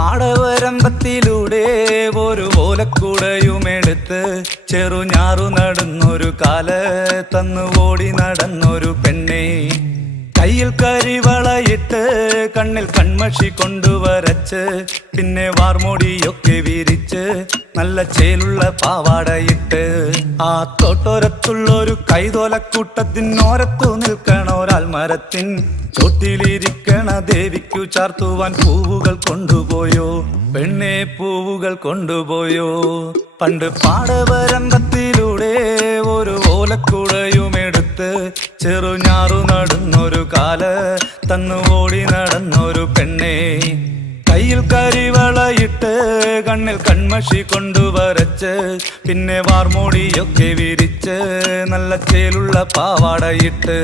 പാടവരമ്പത്തിലൂടെ ഒരു ഓലക്കുടയുമെടുത്ത് ചെറുഞാറു നടന്നൊരു കാല് തന്നു ഓടി നടന്നൊരു പെണ്ണെ. കയ്യിൽ കരിവളയിട്ട് കണ്ണിൽ കൺമഷി കൊണ്ടുവരച്ച് പിന്നെ വാർമോടിയൊക്കെ വിരിച്ച് നല്ല ചേലുള്ള പാവാടയിട്ട് ആ തോട്ടോരത്തുള്ളൊരു കൈതോലക്കൂട്ടത്തിനോരത്തു നിൽക്കണ ഒരാൾ മരത്തിൻ ചോട്ടിലിരിക്കണ ദേവിക്കു ചാർത്തുവാൻ പൂവുകൾ കൊണ്ടുപോയോ പെണ്ണെ, പൂവുകൾ കൊണ്ടുപോയോ. പണ്ട് പാടവരമ്പത്തിലൂടെ ഒരു ഓലക്കുടയുമെടുത്ത് ചെറുഞാറു നടന്നൊരു കാല് തന്നു ഓടി നടന്നൊരു പെണ്ണെ. കയ്യിൽ കരിവളയിട്ട് കണ്ണിൽ കൺമഷി കൊണ്ടുവരച്ച് പിന്നെ വാർമോടിയൊക്കെ വിരിച്ച് നല്ല ചേലുള്ള പാവാടയിട്ട്